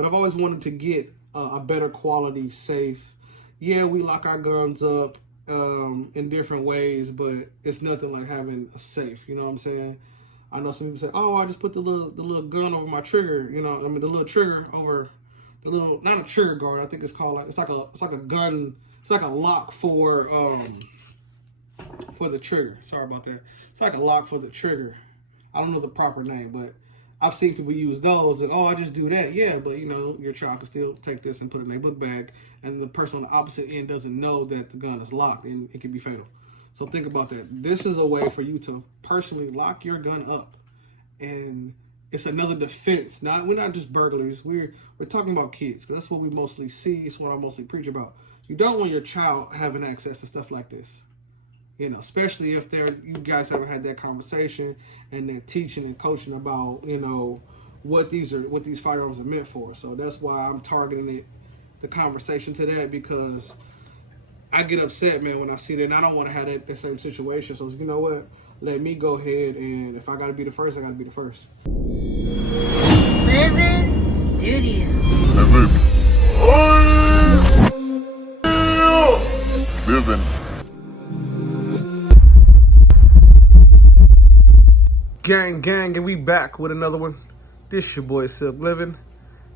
but I've always wanted to get a better quality safe. Yeah, we lock our guns up in different ways, but it's nothing like having a safe. You know what I'm saying? I know some people say, "Oh, I just put the little gun over my trigger." You know, I mean the little trigger over the little, not a trigger guard. I think it's called, like it's like a gun. It's like a lock for the trigger. Sorry about that. It's like a lock for the trigger. I don't know the proper name, but I've seen people use those. And, oh, I just do that. Yeah, but you know, your child can still take this and put it in their book bag, and the person on the opposite end doesn't know that the gun is locked, and it can be fatal. So think about that. This is a way for you to personally lock your gun up, and it's another defense. We're not just burglars. We're talking about kids, because that's what we mostly see. It's what I mostly preach about. You don't want your child having access to stuff like this. You know, especially if you guys haven't had that conversation and they're teaching and coaching about, you know, what these firearms are meant for. So that's why I'm targeting the conversation to that, because I get upset, man, when I see that, and I don't want to have that same situation. So you know what? Let me go ahead, and if I got to be the first, I got to be the first. Living Studio. Living. Gang, and we back with another one. This your boy Silk Living,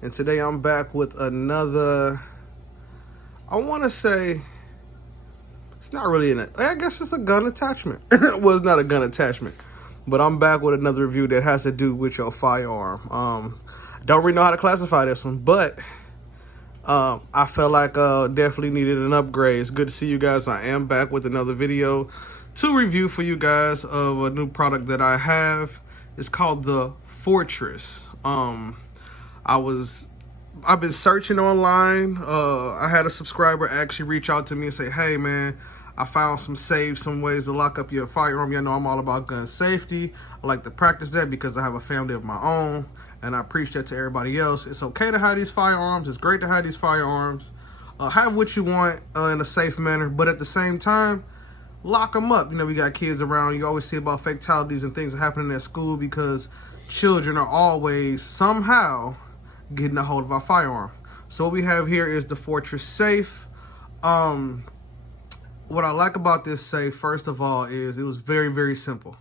and today I'm back with another, I want to say, it's not really I guess it's a gun attachment. Well, it's not a gun attachment, but I'm back with another review that has to do with your firearm. Don't really know how to classify this one, but I felt like definitely needed an upgrade. It's good to see you guys. I am back with another video to review for you guys of a new product that I have. It's called the Fortress. I've been searching online. I had a subscriber actually reach out to me and say, "Hey man, I found some ways to lock up your firearm. You know, I'm all about gun safety. I like to practice that because I have a family of my own, and I preach that to everybody else. It's okay to have these firearms. It's great to have these firearms. Have what you want in a safe manner, but at the same time, lock them up. You know, we got kids around. You always see about fatalities and things that happening at school because children are always somehow getting a hold of our firearm. So what we have here is the Fortress safe. What I like about this safe, first of all, is it was very, very simple.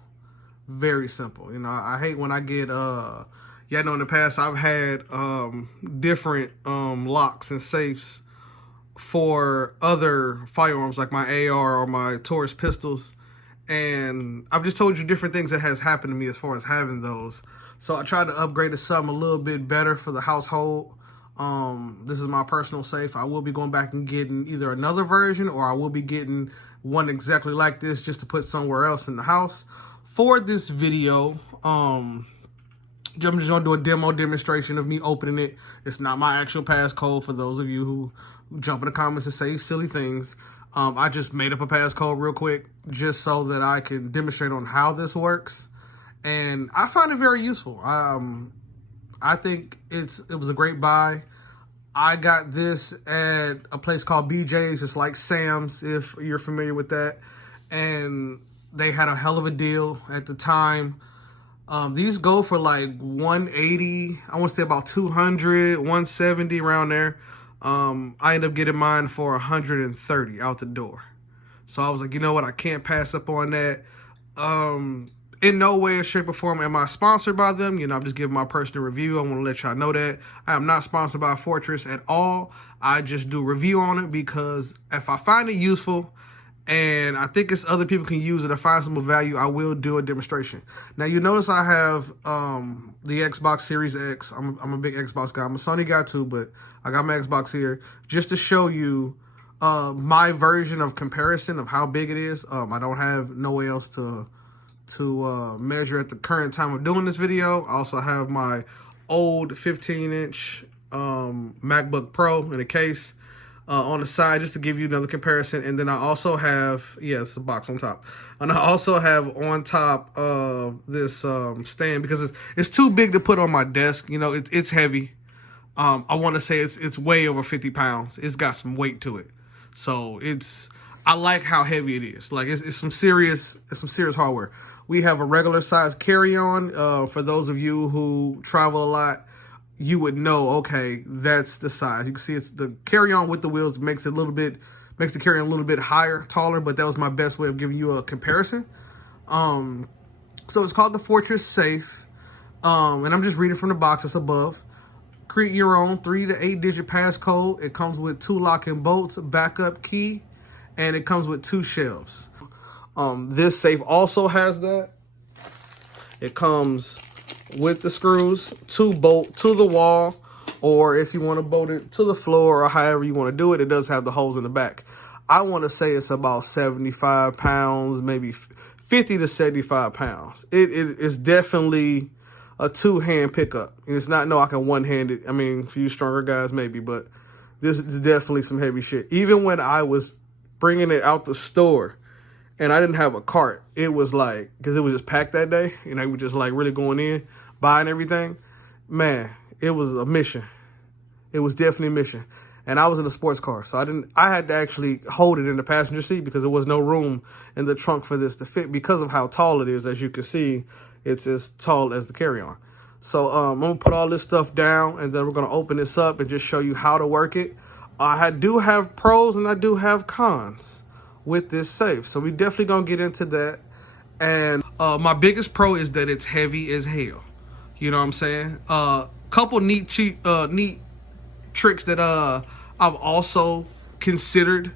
Very simple. You know, I hate when I get, yeah, I know in the past I've had different locks and safes for other firearms like my AR or my Taurus pistols, and I've just told you different things that has happened to me as far as having those. So I tried to upgrade to something a little bit better for the household. This is my personal safe. I will be going back and getting either another version, or I will be getting one exactly like this just to put somewhere else in the house. For this video, I'm just gonna do a demonstration of me opening it. It's not my actual passcode for those of you who jump in the comments and say silly things. I just made up a passcode real quick just so that I can demonstrate on how this works, and I find it very useful. I think it was a great buy. I got this at a place called BJ's. It's like Sam's, if you're familiar with that, and they had a hell of a deal at the time. These go for like $180, I want to say about $200, $170 around there. I ended up getting mine for $130 out the door. So I was like, you know what? I can't pass up on that. In no way, shape, or form am I sponsored by them. You know, I'm just giving my personal review. I want to let y'all know that I am not sponsored by Fortress at all. I just do a review on it because if I find it useful and I think it's other people can use it or find some value, I will do a demonstration. Now, you notice I have the Xbox Series X. I'm a big Xbox guy. I'm a Sony guy too, but I got my Xbox here just to show you my version of comparison of how big it is. I don't have no way else to measure at the current time of doing this video. I also have my old 15-inch MacBook Pro in a case on the side just to give you another comparison. And then I also have, it's a box on top. And I also have on top of this stand because it's too big to put on my desk. You know, it's heavy. I want to say it's way over 50 pounds. It's got some weight to it. So I like how heavy it is. Like it's some serious hardware. We have a regular size carry-on for those of you who travel a lot. you would know, okay, that's the size. You can see it's the carry-on with the wheels makes it a little bit, makes the carry-on a little bit higher, taller, but that was my best way of giving you a comparison. So it's called the Fortress Safe. And I'm just reading from the box that's above. Create your own 3 to 8 digit passcode. It comes with 2 locking bolts, backup key, and it comes with 2 shelves. This safe also has that. It comes with the screws to bolt to the wall, or if you want to bolt it to the floor, or however you want to do it, it does have the holes in the back. I want to say it's about 75 pounds, maybe 50 to 75 pounds. It is definitely a 2-hand pickup. And it's not, no, I can one-hand it. I mean, for you stronger guys, maybe, but this is definitely some heavy shit. Even when I was bringing it out the store and I didn't have a cart, it was like, because it was just packed that day, and I was just like really going in, buying everything. Man, it was a mission. It was definitely a mission. And I was in a sports car, so I had to actually hold it in the passenger seat because there was no room in the trunk for this to fit because of how tall it is. As you can see, it's as tall as the carry-on. So I'm gonna put all this stuff down, and then we're gonna open this up and just show you how to work it. I do have pros and I do have cons with this safe, so we definitely gonna get into that. And my biggest pro is that it's heavy as hell. You know what I'm saying? Couple neat tricks that I've also considered,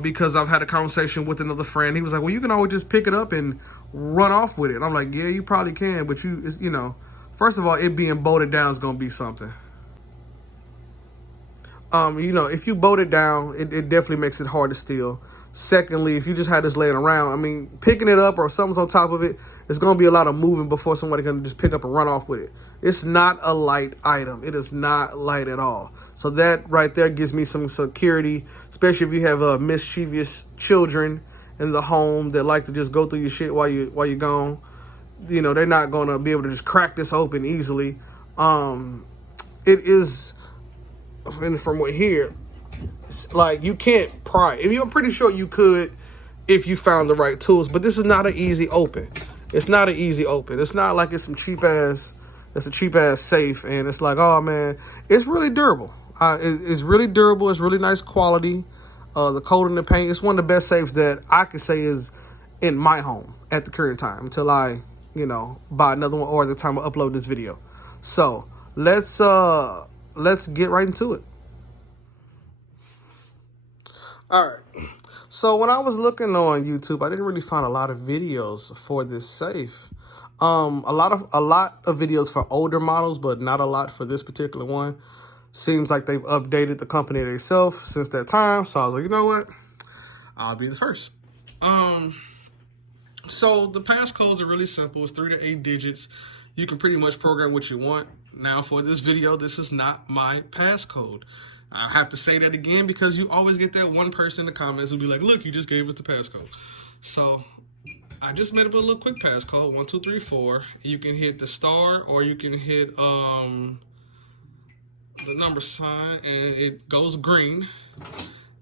because I've had a conversation with another friend. He was like, well, you can always just pick it up and run off with it. I'm like, yeah, you probably can, but you know, first of all, it being bolted down is gonna be something. You know, if you bolt it down, it definitely makes it hard to steal. Secondly, if you just had this laying around, I mean, picking it up or something's on top of it, it's going to be a lot of moving before somebody can just pick up and run off with it. It's not a light item. It is not light at all. So that right there gives me some security, especially if you have mischievous children in the home that like to just go through your shit while you're gone. You know, they're not going to be able to just crack this open easily. It is, and from what here, it's like you can't pry. I mean, I'm pretty sure you could if you found the right tools, but this is not an easy open. It's not an easy open. It's not like it's a cheap ass safe, and it's like, oh man, it's really durable. It's really durable. It's really nice quality. The coating, the paint. It's one of the best safes that I could say is in my home at the current time until I, you know, buy another one or at the time I upload this video. So let's get right into it. All right. So when I was looking on YouTube, I didn't really find a lot of videos for this safe. A lot of videos for older models, but not a lot for this particular one. Seems like they've updated the company themselves since that time. So I was like, you know what? I'll be the first. So the passcodes are really simple. It's 3 to 8 digits. You can pretty much program what you want. Now for this video, this is not my passcode. I have to say that again because you always get that one person in the comments who'll be like, look, you just gave us the passcode. So I just made up a little quick passcode, 1, 2, 3, 4. You can hit the star or you can hit the number sign, and it goes green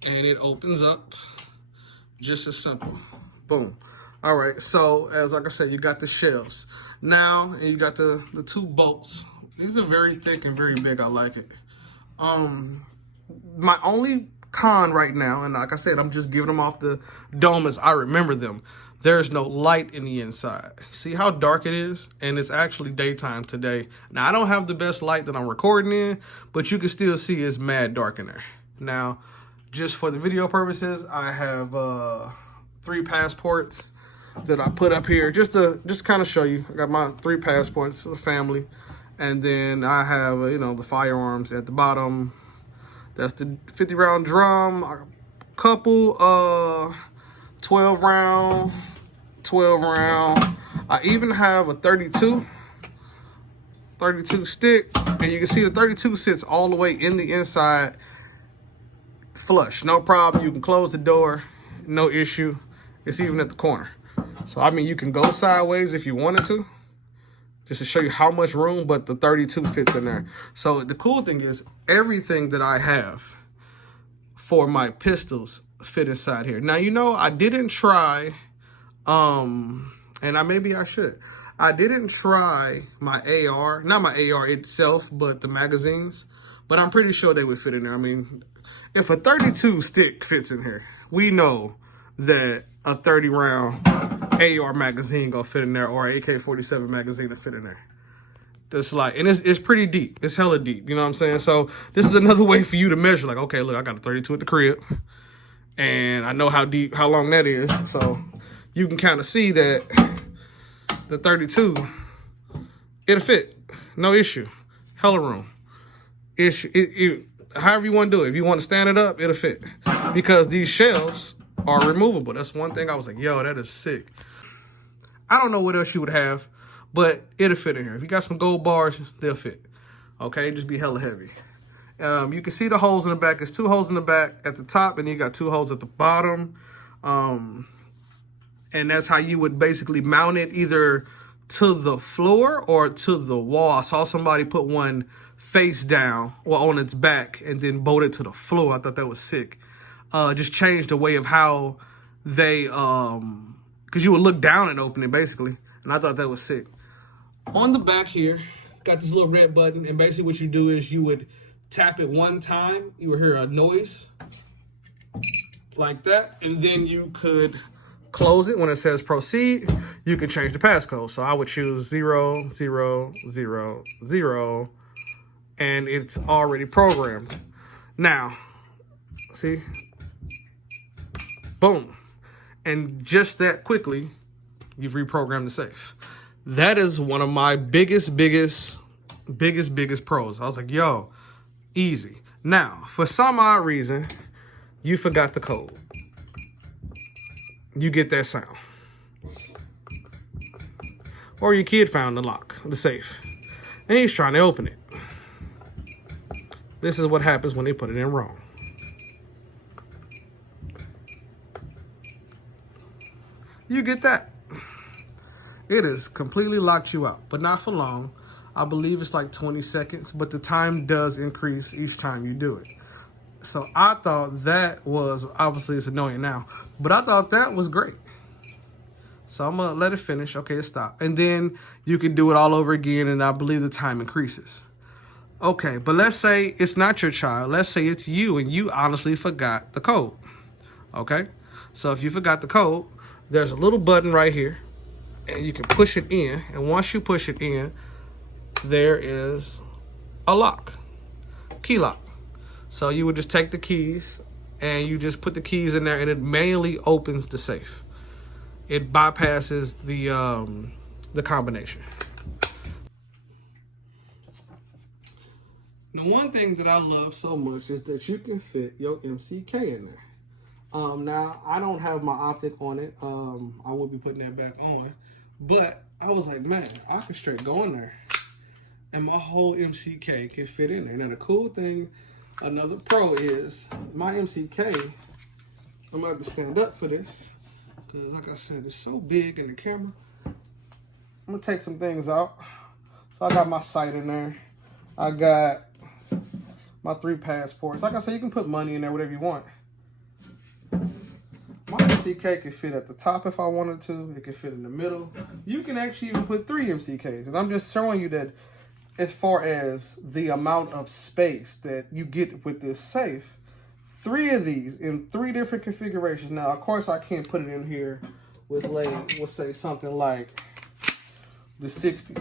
and it opens up. Just as simple. Boom. All right, so like I said, you got the shelves. Now, and you got the 2 bolts. These are very thick and very big. I like it. My only con right now, and like I said, I'm just giving them off the dome as I remember them. There's no light in the inside. See how dark it is? And it's actually daytime today. Now, I don't have the best light that I'm recording in, but you can still see it's mad dark in there. Now, just for the video purposes, I have 3 passports that I put up here just to kind of show you. I got my 3 passports for the family. And then I have, you know, the firearms at the bottom. That's the 50 round drum, a couple 12 round. I even have a 32 stick, and you can see the 32 sits all the way in the inside flush. No problem. You can close the door, no issue. It's even at the corner. So I mean, you can go sideways if you wanted to, just to show you how much room, but the 32 fits in there. So the cool thing is everything that I have for my pistols fit inside here. Now, you know, I didn't try, and maybe I should. I didn't try my AR, not my AR itself, but the magazines. But I'm pretty sure they would fit in there. I mean, if a 32 stick fits in here, we know that a 30 round AR magazine gonna fit in there, or an AK-47 magazine to fit in there. Just like, and it's pretty deep. It's hella deep. You know what I'm saying? So this is another way for you to measure. Like, okay, look, I got a 32 at the crib, and I know how deep, how long that is. So you can kind of see that the 32, it'll fit, no issue, hella room. However you want to do it. If you want to stand it up, it'll fit, because these shelves are removable. That's one thing I was like, yo, that is sick. I don't know what else you would have, but it'll fit in here. If you got some gold bars, they'll fit. Okay, just be hella heavy. You can see the holes in the back. There's 2 holes in the back at the top, and you got 2 holes at the bottom. And that's how you would basically mount it, either to the floor or to the wall. I saw somebody put one face down or on its back and then bolt it to the floor. I thought that was sick. Just changed the way of how they, because you would look down and open it basically. And I thought that was sick. On the back here, got this little red button. And basically what you do is you would tap it one time. You will hear a noise like that. And then you could close it when it says proceed. You can change the passcode. So I would choose 0000, and it's already programmed. Now, see, boom. And just that quickly, you've reprogrammed the safe. That is one of my biggest pros. I was like, yo, easy. Now, for some odd reason, you forgot the code. You get that sound. Or your kid found the lock, the safe, and he's trying to open it. This is what happens when they put it in wrong. You get that. It has completely locked you out, but not for long. I believe it's like 20 seconds, but the time does increase each time you do it. So I thought that was, obviously it's annoying now, but I thought that was great. So I'm gonna let it finish. Okay, it stopped. And then you can do it all over again, and I believe the time increases. Okay, but let's say it's not your child. Let's say it's you, and you honestly forgot the code. Okay, so if you forgot the code, there's a little button right here, and you can push it in. And once you push it in, there is a lock, key lock. So you would just take the keys and you just put the keys in there, and it manually opens the safe. It bypasses the combination. Now, one thing that I love so much is that you can fit your MCK in there. Now, I don't have my optic on it. I will be putting that back on. But I was like, man, I could straight go in there, and my whole MCK can fit in there. Now, the cool thing, another pro is my MCK, I'm gonna have to stand up for this, because like I said, it's so big in the camera. I'm gonna take some things out. So I got my sight in there. I got my 3 passports. Like I said, you can put money in there, whatever you want. My MCK can fit at the top if I wanted to. It can fit in the middle. You can actually even put 3 MCKs. And I'm just showing you that as far as the amount of space that you get with this safe, 3 of these in 3 different configurations. Now, of course, I can't put it in here with, like, we'll say something like the 60.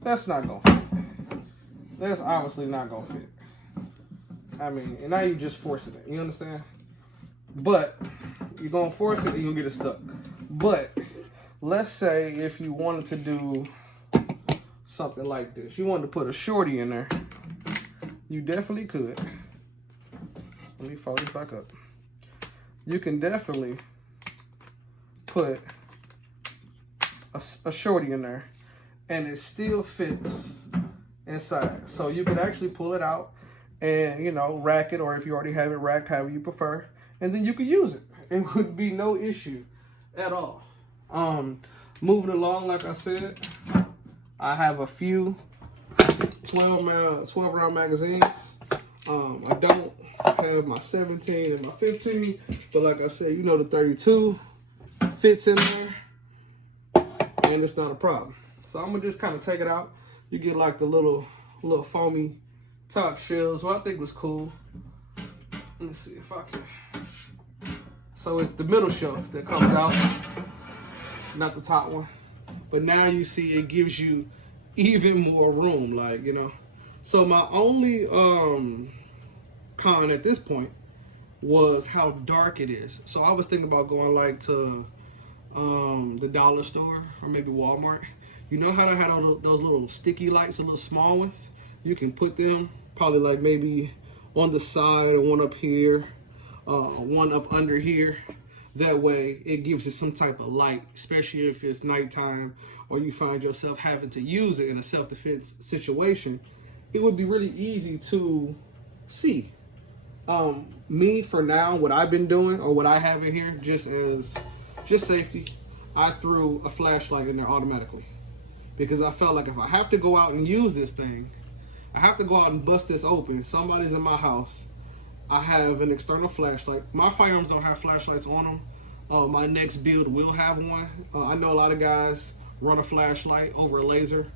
That's not gonna fit. That's obviously not gonna fit. I mean, and now you're just forcing it. You understand? But you're gonna force it and you're gonna get it stuck. But let's say if you wanted to do something like this, you wanted to put a shorty in there, you definitely could. Let me fold this back up. You can definitely put a shorty in there, and it still fits inside. So you can actually pull it out and, you know, rack it, or if you already have it racked, however you prefer, and then you can use it. It would be no issue at all. Moving along, like I said, I have a few 12 round magazines. I don't have my 17 and my 15, but like I said, you know, the 32 fits in there, and it's not a problem. So I'm gonna just kind of take it out. You get like the little foamy top shells, what I think was cool. Let me see if I can. So it's the middle shelf that comes out, not the top one. But now you see it gives you even more room, like, you know. So my only con at this point was how dark it is. So I was thinking about going like to the dollar store or maybe Walmart. You know how they had all those little sticky lights, the little small ones? You can put them probably like maybe on the side, or one up here, one up under here. That way it gives it some type of light, especially if it's nighttime or you find yourself having to use it in a self-defense situation. It would be really easy to see. Me, for now, what I've been doing, or what I have in here, just safety, I threw a flashlight in there automatically. Because I felt like if I have to go out and use this thing, I have to go out and bust this open. Somebody's in my house. I have an external flashlight. My firearms don't have flashlights on them. My next build will have one. I know a lot of guys run a flashlight over a laser.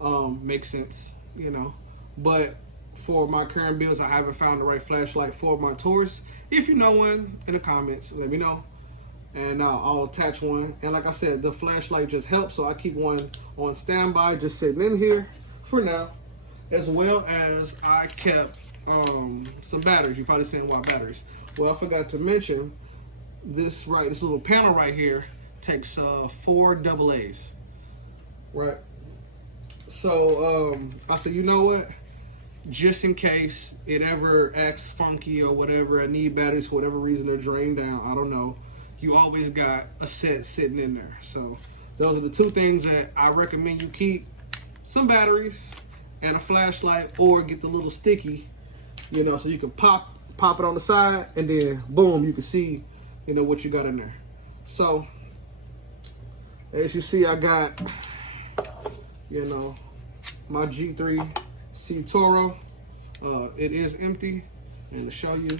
Makes sense, you know. But for my current builds, I haven't found the right flashlight for my Taurus. If you know one, in the comments, let me know. And I'll attach one. And like I said, the flashlight just helps, so I keep one on standby, just sitting in here for now. As well as I kept some batteries. You're probably saying, why batteries? Well, I forgot to mention this little panel right here takes 4 AA's, right? So I said, you know what? Just in case it ever acts funky or whatever, I need batteries for whatever reason, they're drained down, I don't know. You always got a set sitting in there. So those are the 2 things that I recommend you keep: some batteries and a flashlight, or get the little sticky, you know, so you can pop it on the side, and then boom, you can see, you know, what you got in there. So as you see, I got, you know, my G3C Toro. It is empty, and to show you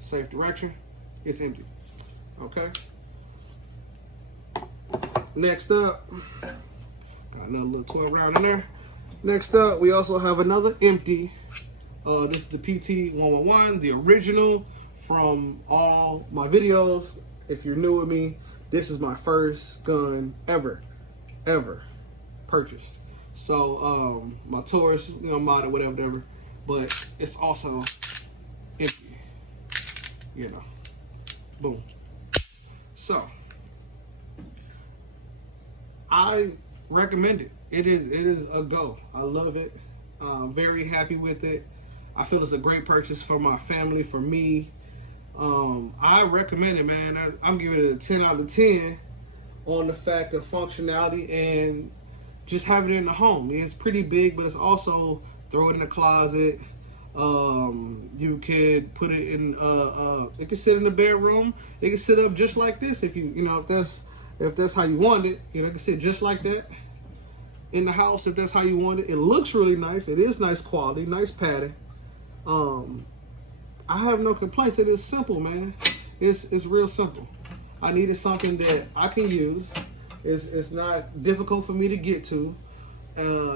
safe direction, it's empty. Okay. Next up, got another little 12 round in there. Next up, we also have another empty. This is the PT-111, the original from all my videos. If you're new with me, this is my first gun ever purchased. So my Taurus, you know, modded, whatever, but it's also empty, you know. Boom. So I recommend it. It is a go. I love it. Very happy with it. I feel it's a great purchase for my family, for me. I recommend it, man. I'm giving it a 10 out of 10 on the fact of functionality and just having it in the home. It's pretty big, but it's also throw it in the closet. You could put it in. It could sit in the bedroom. It could sit up just like this if you know, if that's how you want it. You know, it can sit just like that in the house if that's how you want it. It looks really nice. It is nice quality, nice padding. I have no complaints. It is simple, man. It's real simple. I needed something that I can use. It's not difficult for me to get to.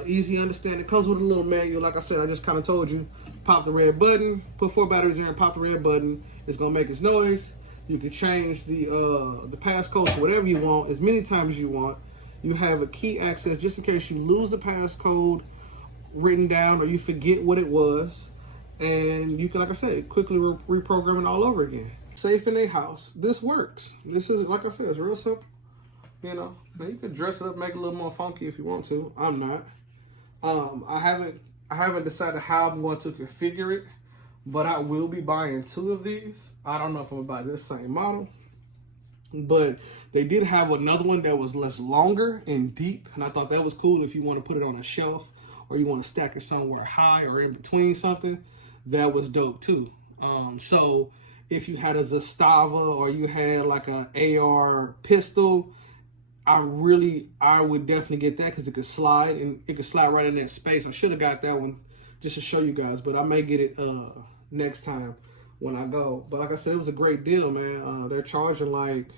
Easy understanding. It comes with a little manual. Like I said, I just kind of told you. Pop the red button. Put 4 batteries in and pop the red button. It's gonna make its noise. You can change the passcode to whatever you want, as many times as you want. You have a key access just in case you lose the passcode written down or you forget what it was. And you can, like I said, quickly reprogram it all over again. Safe in a house. This works. This is, like I said, it's real simple. You know, now you can dress it up, make it a little more funky if you want to. I'm not. I haven't decided how I'm going to configure it, but I will be buying 2 of these. I don't know if I'm gonna buy this same model, but they did have another one that was less longer and deep, and I thought that was cool if you want to put it on a shelf or you want to stack it somewhere high or in between something. That was dope too. So if you had a Zastava or you had like a AR pistol, I would definitely get that because it could slide and it could slide right in that space. I should have got that one just to show you guys, but I may get it next time when I go. But like I said, it was a great deal, man. They're charging like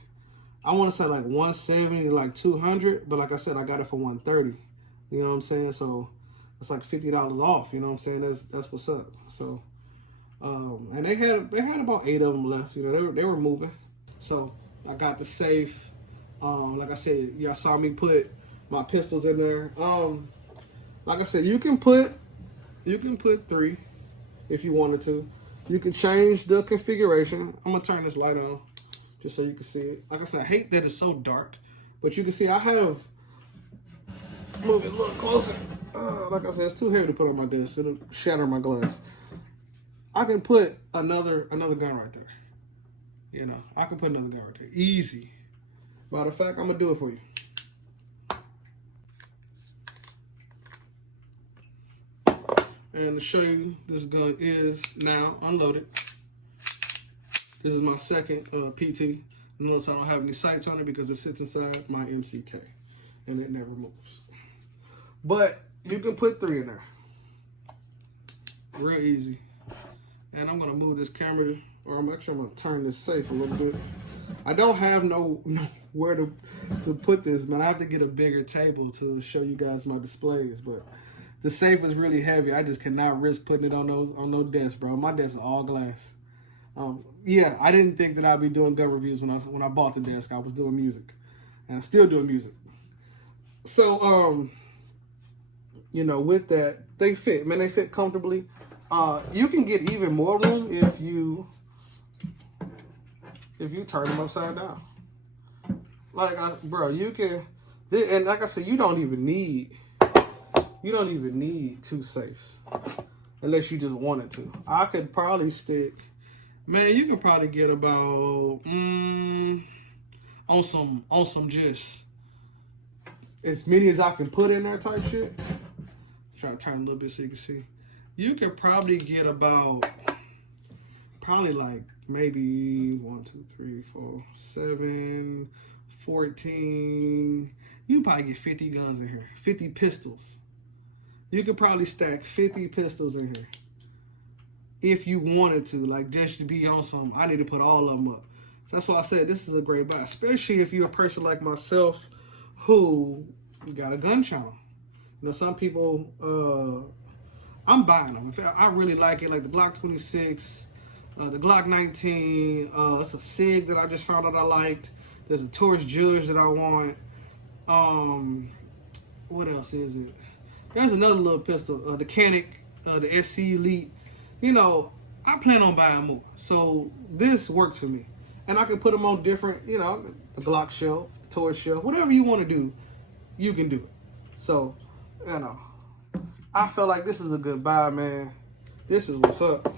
I want to say like 170, like 200, but like I said, I got it for 130. You know what I'm saying? So it's like $50 off. You know what I'm saying? That's what's up. So and they had about 8 of them left. You know, they were moving. So I got the safe. Like I said, y'all saw me put my pistols in there. Like I said, you can put 3 if you wanted to. You can change the configuration. I'm gonna turn this light on just so you can see it. Like I said, I hate that it's so dark, but you can see I have. Move it a little closer. Like I said, it's too heavy to put on my desk. It'll shatter my glass. I can put another gun right there. You know, I can put another gun right there. Easy. Matter of fact, I'm gonna do it for you. And to show you, this gun is now unloaded. This is my second PT. Notice I don't have any sights on it because it sits inside my MCK and it never moves. But you can put 3 in there. Real easy. And I'm gonna move this camera, or I'm gonna turn this safe a little bit. I don't have nowhere to put this, man. I have to get a bigger table to show you guys my displays, but the safe is really heavy. I just cannot risk putting it on no desk, bro. My desk is all glass. Yeah, I didn't think that I'd be doing gun reviews when I bought the desk. I was doing music, and I'm still doing music. So, you know, with that, they fit, man. They fit comfortably. You can get even more room if you turn them upside down. Like, bro, you can, and like I said, you don't even need 2 safes unless you just wanted to. I could probably stick, man. You can probably get about on some just as many as I can put in there type shit. Try to turn a little bit so you can see. You could probably get about like maybe 1, 2, 3, 4, 7, 14. You can probably get 50 guns in here, 50 pistols. You could probably stack 50 pistols in here if you wanted to, like just to be on some. I need to put all of them up. So that's why I said this is a great buy, especially if you're a person like myself who got a gun channel. You know, some people, I'm buying them. In fact, I really like it, like the Glock 26, the Glock 19. It's a SIG that I just found out I liked. There's a Taurus Judge that I want. What else is it? There's another little pistol, the Canic, the SC Elite. You know, I plan on buying more. So this works for me. And I can put them on different, you know, the Glock shelf, the Taurus shelf, whatever you want to do, you can do it. So, you know, I feel like this is a good buy, man. This is what's up.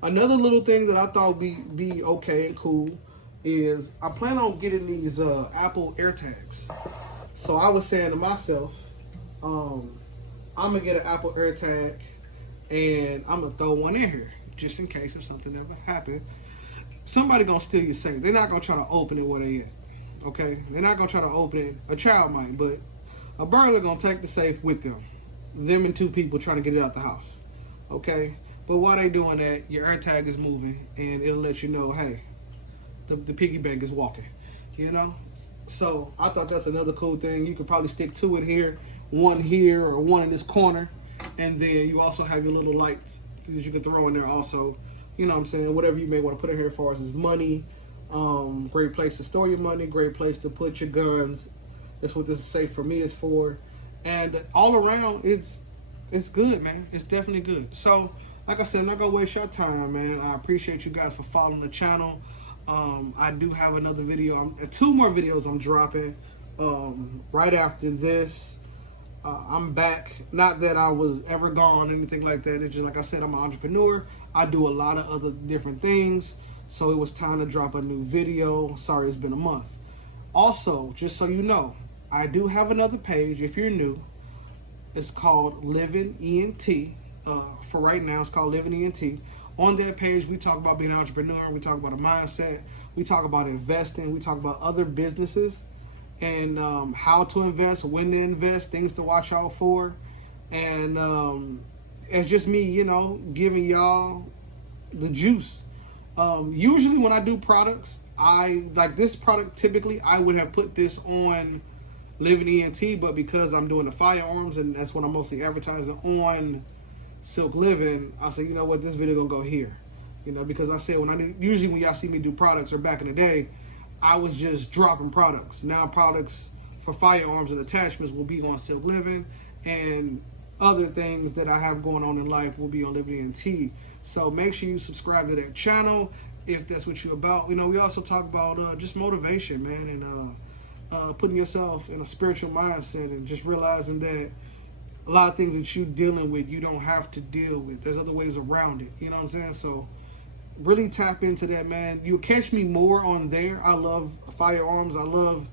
Another little thing that I thought would be okay and cool is I plan on getting these Apple AirTags. So I was saying to myself, I'm gonna get an Apple AirTag and I'm gonna throw one in here just in case if something ever happened. Somebody gonna steal your safe. They're not gonna try to open it where they at. Okay? They're not gonna try to open it. A child might, but a burglar gonna take the safe with them. Them and 2 people trying to get it out the house. Okay? But while they doing that, your AirTag is moving and it'll let you know, hey, the piggy bank is walking. You know? So I thought that's another cool thing. You could probably stick 2 in here, 1 here, or 1 in this corner. And then you also have your little lights that you can throw in there also. You know what I'm saying? Whatever you may want to put in here as far as money. Great place to store your money. Great place to put your guns. That's what this safe for me is for. And all around, it's good, man. It's definitely good. So, like I said, I'm not going to waste your time, man. I appreciate you guys for following the channel. I do have another video. 2 more videos I'm dropping right after this. I'm back. Not that I was ever gone, anything like that. It's just like I said, I'm an entrepreneur. I do a lot of other different things. So it was time to drop a new video. Sorry, it's been a month. Also, just so you know, I do have another page if you're new. It's called Living ENT. For right now, it's called Living ENT. On that page, we talk about being an entrepreneur. We talk about a mindset. We talk about investing. We talk about other businesses and how to invest, when to invest, things to watch out for. And it's just me, you know, giving y'all the juice Usually when I do products, I like this product. Typically, I would have put this on Living ENT, but because I'm doing the firearms and that's what I'm mostly advertising on Silk Living, I said, you know what, this video gonna go here. You know, because I said usually when y'all see me do products or back in the day, I was just dropping products. Now products for firearms and attachments will be on Silk Living, and other things that I have going on in life will be on Living ENT. So make sure you subscribe to that channel if that's what you're about. You know, we also talk about just motivation, man, and putting yourself in a spiritual mindset and just realizing that a lot of things that you're dealing with, you don't have to deal with. There's other ways around it. You know what I'm saying? So really tap into that, man. You'll catch me more on there. I love firearms. I love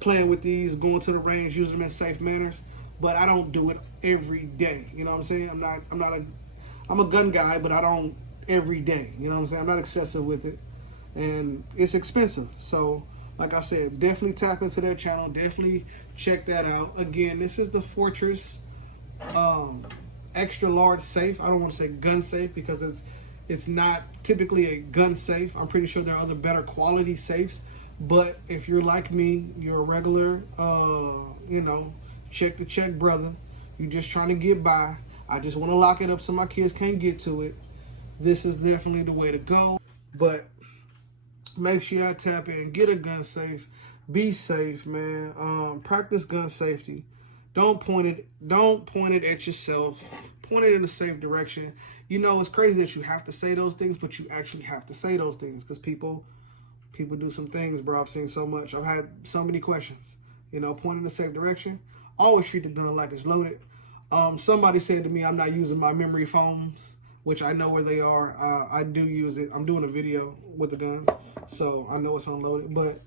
playing with these, going to the range, using them in safe manners. But I don't do it every day. You know what I'm saying? I'm a gun guy, but I don't every day. You know what I'm saying? I'm not excessive with it, and it's expensive. So, like I said, definitely tap into their channel. Definitely check that out. Again, this is the Fortress extra large safe. I don't want to say gun safe because it's not typically a gun safe. I'm pretty sure there are other better quality safes. But if you're like me, you're a regular, you know, check the check brother. You're just trying to get by. I just want to lock it up so my kids can't get to it. This is definitely the way to go. But make sure y'all tap in, get a gun safe, be safe, man. Practice gun safety. Don't point it at yourself. Point it in a safe direction. You know, it's crazy that you have to say those things, but you actually have to say those things because people do some things, bro. I've seen so much. I've had so many questions. You know, point in a safe direction. Always treat the gun like it's loaded. Somebody said to me, I'm not using my memory foams, which I know where they are. I do use it. I'm doing a video with the gun, so I know it's unloaded. But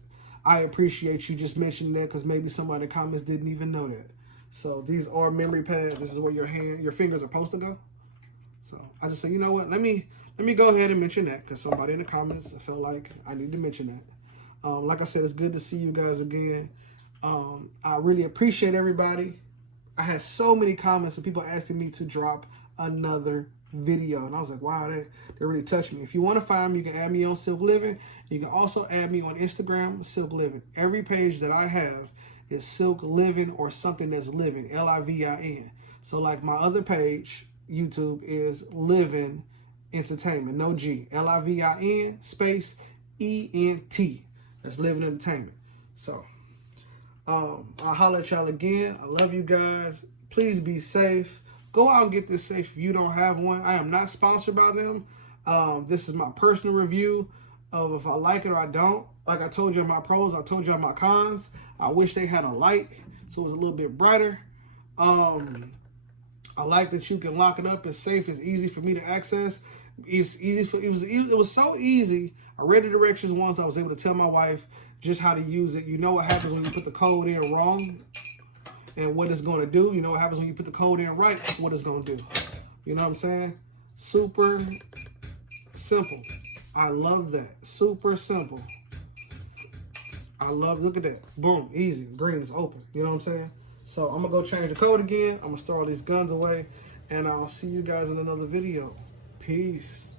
I appreciate you just mentioning that because maybe somebody in the comments didn't even know that. So these are memory pads. This is where your fingers are supposed to go. So I just say, you know what? Let me go ahead and mention that because somebody in the comments felt like I need to mention that. Like I said, it's good to see you guys again. I really appreciate everybody. I had so many comments and people asking me to drop another video, and I was like, wow, they really touched me. If you want to find me, you can add me on Silk Living. You can also add me on Instagram, Silk Living. Every page that I have is Silk Living or something that's living, Livin. So like my other page, YouTube, is Living Entertainment, no G, Livin space ENT. That's Living Entertainment. So I'll holler at y'all again. I love you guys. Please be safe. Go out and get this safe if you don't have one. I am not sponsored by them. This is my personal review of if I like it or I don't. Like I told you my pros, I told you my cons. I wish they had a light so it was a little bit brighter. I like that you can lock it up. It's safe. It's easy for me to access. It's easy for it was so easy. I read the directions once. I was able to tell my wife just how to use it. You know what happens when you put the code in wrong and what it's going to do. You know what happens when you put the code in right, what it's going to do. You know what I'm saying? Super simple. I love that. Super simple. I love, look at that. Boom, easy. Green is open. You know what I'm saying? So I'm going to go change the code again. I'm going to store all these guns away. And I'll see you guys in another video. Peace.